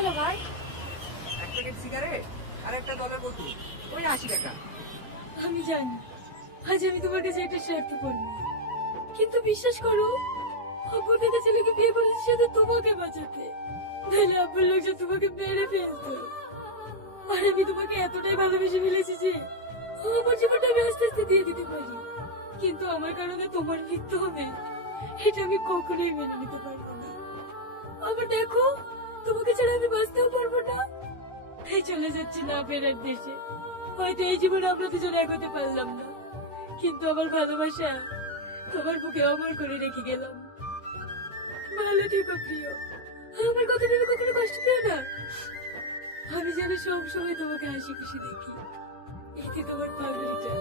হলো ভাই? এক প্যাকেট সিগারেট আর একটা ডলার বোতল, ওই 80 টাকা। আমি জানি আজ আমি তোমার কাছে একটা স্বার্থ করবো, কিন্তু বিশ্বাস করো আব্বুর কাছে ছেলেকে বিয়ে করেছি শুধু তোমাকে বাঁচাতে, নাহলে আব্বুর লোকজন তোমাকে মেরে ফেলতো। আর আমি তোমাকে এতটাই ভালোবেসে ফেলেছি যে আমার জীবনটা আমি আস্তে আস্তে দিয়ে দিতে পারি, কিন্তু আমার কারণে তোমার মৃত্যু হবে এটা আমি কখনোই মেনে নিতে পারবো না। আবার দেখো তোমাকে ছাড়া আমি বাঁচতেও পারবো না, তাই চলে যাচ্ছি না ফেরার দেশে। হয়তো এই জীবনে আমরা দুজন এক হতে পারলাম না, কিন্তু আমার ভালোবাসা তোমার বুকে অমর করে রেখে গেলাম। ভালো থেকো প্রিয়, আমার কথা ভেবে কখনো কষ্ট পেও না। আমি যেন সব সময় তোমাকে হাসি খুশি দেখি, এতে তোমার পাগলিটা।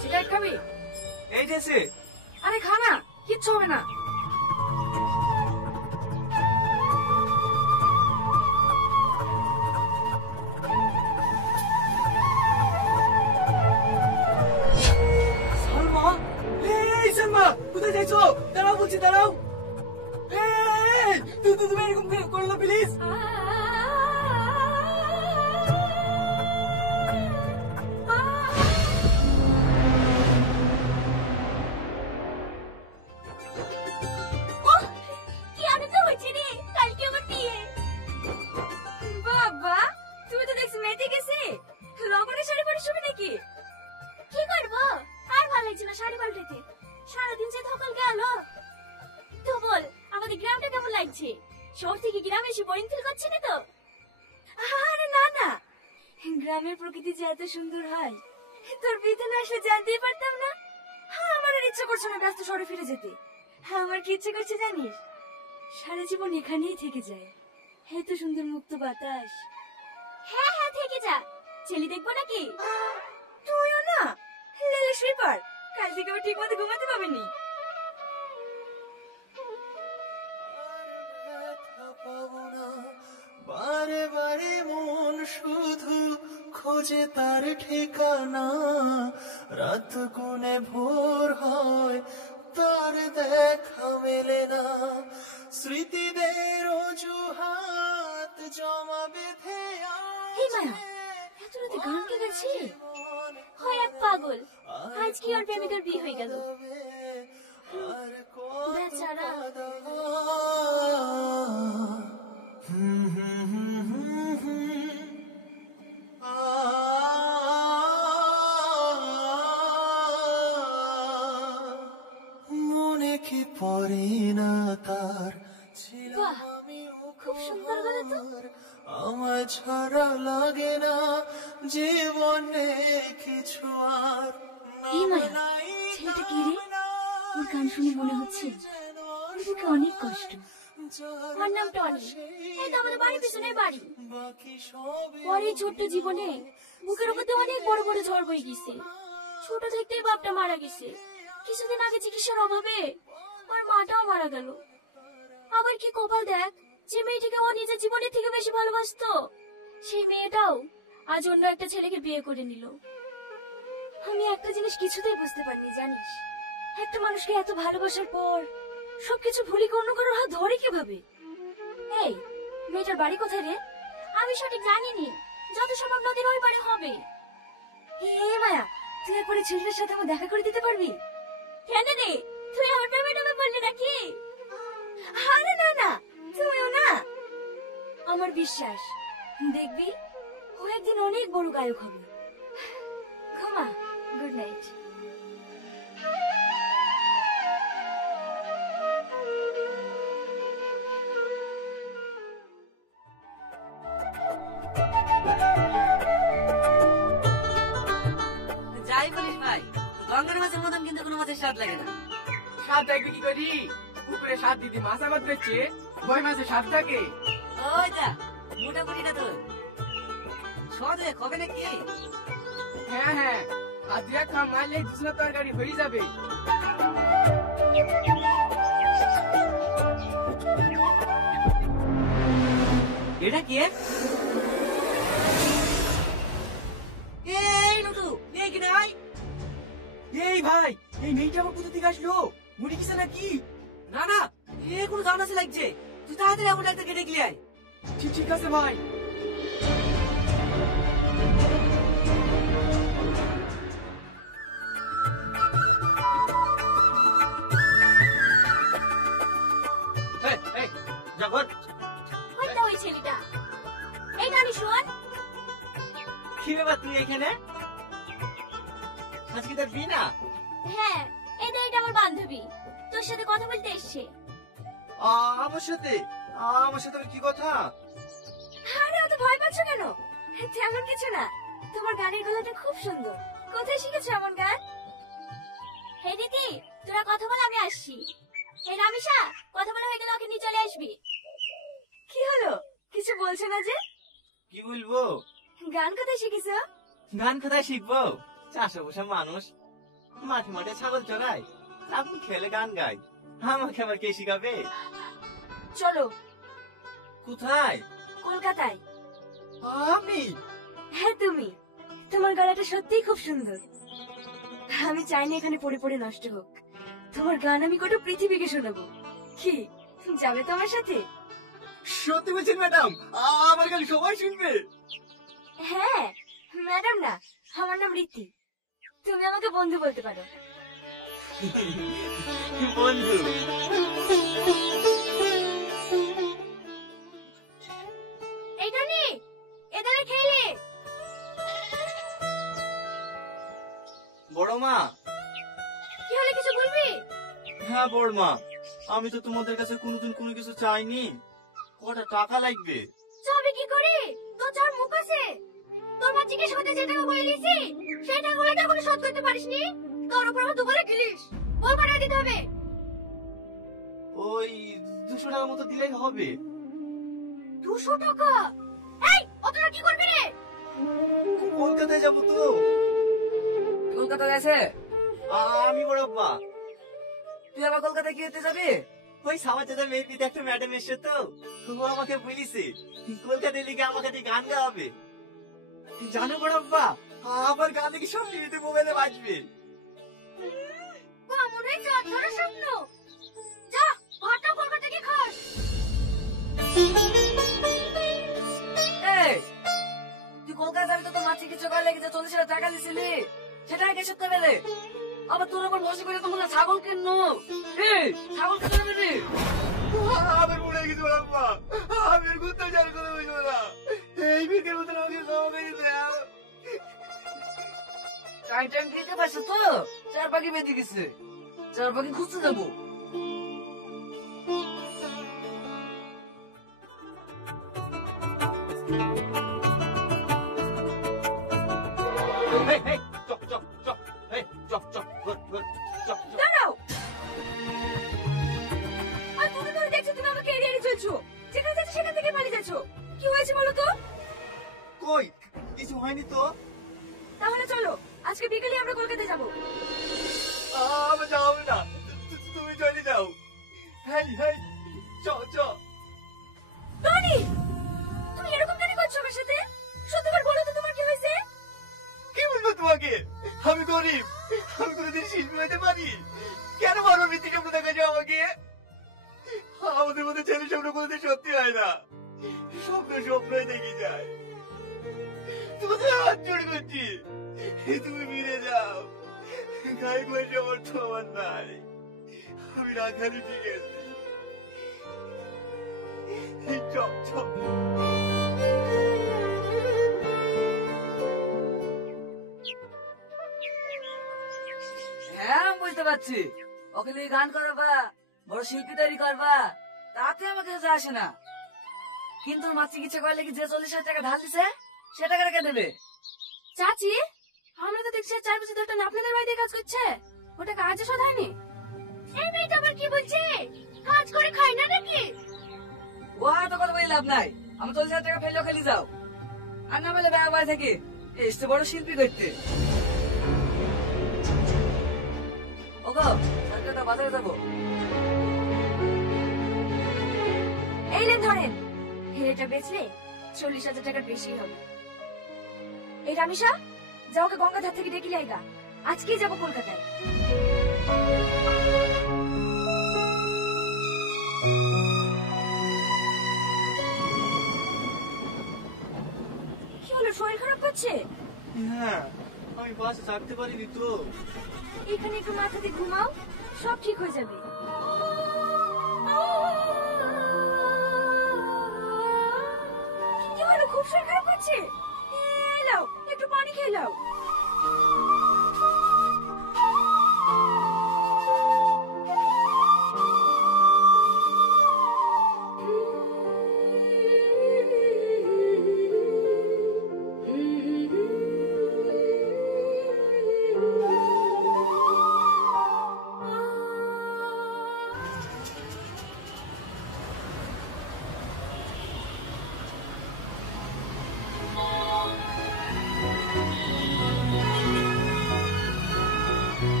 সিগারেট খাবি? এই যে আরে খা না, কিচ্ছু হবে না। সালমা, এই সালমা, কোথায় যাইছো? দাঁড়াও বলছি, দাঁড়াও। তুমি এরকম করো না প্লিজ। সারাদিন যে ধকল গেল। তো বল আমাদের গ্রামটা কেমন লাগছে? শহর থেকে গ্রামে এসে বোরিং ফিল করছে না তো? আরে না না, গ্রামের প্রকৃতি যে এত সুন্দর হয় তোর বিতে না আসলে জানতেই পারতাম না। হ্যাঁ, আমার আর ইচ্ছে করছে না ব্যস্ত শহরে ফিরে যেতে। হ্যাঁ, আমার কি ইচ্ছে করছে জানিস? সারা জীবন এখানেই থেকে যায়, এত সুন্দর মুক্ত বাতাস। হ্যাঁ হ্যাঁ, থেকে যা, ছেলে দেখবো নাকি? তুইও না লেলে শুয়ে পড়, কাল থেকে আবার ঠিক মতো ঘুমাতে পাবেনি। বারে বারে মন শুধু খোঁজে তার ঠিকানা, রাত গুনে ভোর হয় তার দেখা মেলে না, স্মৃতিদের অজুহাত জমা বেঁধে এত রাতে গান কে গাচ্ছে? হয় এক পাগল, আজ কি ওর প্রেমিকার বিয়ে হয়ে গেল। বেচারা। মনে কি পড়ে না তার, ছিলাম আমি খুব সুন্দর গলা তো। আমার ছাড়া লাগে না জীবনে কিছু আর। ছেলেটা কি রে? ওর গান শুনে মনে হচ্ছে ওর বুকে অনেক কষ্ট। আমার নাম টনি, এই তো আমাদের বাড়ির পিছনে বাড়ি। পরে ছোট্ট জীবনে বুকের উপরে অনেক বড় বড় ঝড় বয়ে গেছে। ছোট থাকতেই বাপটা মারা গেছে, কিছুদিন আগে চিকিৎসার অভাবে ওর মাটাও মারা গেল। আবার কি কপাল দেখ, যে মেয়েটিকে ও নিজের জীবনের থেকে বেশি ভালোবাসতো সেই মেয়েটাও আজ অন্য একটা ছেলেকে বিয়ে করে নিল। আমি একটা জিনিস কিছুতেই বুঝতে পারিনি জানিস, একটা মানুষকে এত ভালোবাসার পর সবকিছু ভুলি অন্য কারোর হাত ধরে কিভাবে? এই মেয়েটার বাড়ি কোথায় রে? আমি সঠিক জানিনি, যত সম্ভব নদীর ওই পারে হবে। হে মায়া, তুই একবারে ছেলেটার সাথে আমার দেখা করে দিতে পারবি? কেন রে, তুই আমার প্রেমে টেমে বললি নাকি? আরে না না, তুইও না। আমার বিশ্বাস দেখবি ও একদিন অনেক বড় গায়ক হবে। ঘুমা, গুড নাইট। যাই বলিস ভাই, গঙ্গার মাছের মতন কিন্তু কোনো মাছের স্বাদ লাগে না। স্বাদ দেখবে কি করি? পুকুরে স্বাদ দিদি মাছ আবাদ করছে, ওই মাছে স্বাদ থাকে। ওই যা মোটামুটি না তোর সহজে কবে নাকি? হ্যাঁ হ্যাঁ, আর দুই এক খাম মারলে দুসরা তরকারি হয়ে যাবে। এটা কি? এই নটু, এই কি নাই? এই ভাই, এই মেয়েটা আমার কোথা থেকে আসলো? মরে গেছে নাকি? না না, এ কোনো জানাসে লাগছে। তুই তাড়াতাড়ি আমার ডাক্তারকে ডেকে আয়। ঠিক আছে ভাই। হয়তো ওই ছেলেটা। এই নানি শোন, কি ব্যাপার তুই এখানে? আজকে তোর বিয়ে না? হ্যাঁ এটা আমার বান্ধবী, তোর সাথে কথা বলতে এসছে। আমার সাথে? আমার সাথে কি কথা? আরে অত ভয় পাচ্ছ কেন? তেমন কিছু না, তোমার গানের গলাটা খুব সুন্দর। কোথায় শিখেছো এমন গান? হে দিদি, তোরা কথা বল, আমি আসছি। হে রামিসা, কথা বলা হয়ে গেলে ওকে নিয়ে চলে আসবি। কি হলো, কিছু বলছো না যে? কি বলবো? গান কোথায় শিখেছো? গান কোথায় শিখবো? চাষে বসে মানুষ মাঠে মাঠে ছাগল চড়ায়, আপনি খেলে গান গাই। আমাকে আবার কে শিখাবে? চলো। কোথায়? কলকাতায়। আমি? হ্যাঁ তুমি, তোমার গলাটা সত্যিই খুব সুন্দর। আমি চাইনি এখানে পড়ে পড়ে নষ্ট হোক। তোমার গান আমি গোটা পৃথিবীকে শোনাবো। কি যাবে তোমার সাথে? সত্যি বলছেন ম্যাডাম? আমার গান সবাই শুনবে? হ্যাঁ, ম্যাডাম না, আমার নাম রীতি। তুমি আমাকে বন্ধু বলতে পারো। বন্ধু? এই টনি, এদালে খেলে। বড় মা। কি হলে, কিছু বলবি? হ্যাঁ বড় মা, আমি তো তোমাদের কাছে কোনোদিন কোনো কিছু চাইনি। কটা টাকা লাগবে? চাবি কি করে? তোর যার মুখ আছে। তোর মা জিজ্ঞেস করতে যে টাকা বলে দিয়েছি, সেই টাকাগুলো তো এখনো শোধ করতে পারিসনি। তোর উপর আমার দুবারে গিলিস, বল কটা দিতে হবে? ওই 200 টাকা মতো দিলেই হবে। 200 টাকা? এই, অতটা কি করবি রে? কলকাতায় যাবো তো। কলকাতায় আছে? আমি বড় আব্বা। তুই আবার কলকাতায় কি হতে যাবি? ওই সমাজের মেয়েপিতে একটা ম্যাডাম এসছে তো, ও আমাকে বলিছে কলকাতায় লিখে আমাকে দিয়ে গান গাওয়াবে। জানো বড় আব্বা, আমার গান দেখি সব টিভিতে মোবাইলে বাজবে। কামড়ে যা ধরে স্বপ্ন। যা, ভাতটা কলকাতা গিয়ে খাস। এই, তুই কলকাতা যাবি তো তোর মা চিকিৎসা করে লেগেছে 40,000 টাকা দিছিলি, সেটা আগে শোধ করবে রে। আবার তোর উপর ভরসা করে তোমরা ছাগল কিনো। এই, ছাগল কিনে নেবে রে। আমার মনে গেছে বড় আব্বা, আমি আর কোথাও যাওয়ার কথা বলবো না। এই বিকেল মতন আমাকে খাওয়া মেরে দাও। টাইম দিতে পারছো তো? 4 পাখি বেঁধে গেছে, 4 পাখি খুঁজতে যাবো। দাঁড়াও। আর তুমি ধরে দেখছো তুমি আমাকে এড়িয়ে এড়িয়ে চলছো। যেখানে যাচ্ছ সেখান থেকে পালিয়ে যাচ্ছ। কি হয়েছে বলো তো? কই কিছু হয়নি তো। তাহলে চলো, আজকে বিকেলে আমরা কলকাতা যাবো। আমি যাও না, তুমি চলে যাও। হ্যাঁ হ্যাঁ, চ চ। টনি, তুমি এরকম কেন করছো আমার সাথে? সত্যিকার বলো তো তোমার কি হয়েছে? কি বলবো তোমাকে? আমি গরিব, আমি কোনোদিন শিল্পী হতে পারি? কেন মারো মৃত্যুকে দেখা যায় আমাকে? আমাদের মধ্যে ছেলে স্বপ্ন কোনোদিন সত্যি হয় না, স্বপ্ন স্বপ্নই দেখে যায়। তোমাকে হাত জোড় করছি, তুমি ফিরে যাও। গায়ে বসে আমার তো আমার নাই, আমি রাখালি ঠিক আছি। Chop chop. হ্যাঁ আমি বুঝতে পারছি, ওকে নিয়ে গান করবা, বড় শিল্পী তৈরি করবা, তাতে আমাকে কাছে আসে না। কিন্তু ওর মা চিকিৎসা করলে কি যে 40,000 টাকা ধার দিছে, সে টাকা রেখে দেবে। চাচি, আমরা তো দেখছি 4 বছর ধরে টনি আপনাদের বাড়িতে কাজ করছে। ওটা কাজে শোধ হয়নি। এই মেয়েটা আবার কি বলছে? কাজ করে খায় না নাকি? ও তো কথা বলে লাভ নাই, আমি 40,000 টাকা ফেললেও খেলি যাও, আর না পেলে ব্যাগ বাড়ি থেকে এসছে বড় শিল্পী করতে। ওগো, সরকারটা বাজারে যাবো। এই নেন ধরেন, এটা বেচলে 40,000 টাকার বেশি হবে। এই রামিসা, যাও ওকে গঙ্গাধার থেকে ডেকে লাইগা। আজকেই যাব কলকাতায়। কি হলো, শরীর খারাপ করছে? হ্যাঁ, আমি বাসে থাকতে পারিনি তো। এখানে একটু মাথাতে ঘুমাও, সব ঠিক হয়ে যাবে। কি হলো, খুব শরীর খারাপ করছে? নাও একটু পানি খেয়ে নাও।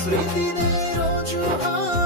স্মৃতিদের অজুহাত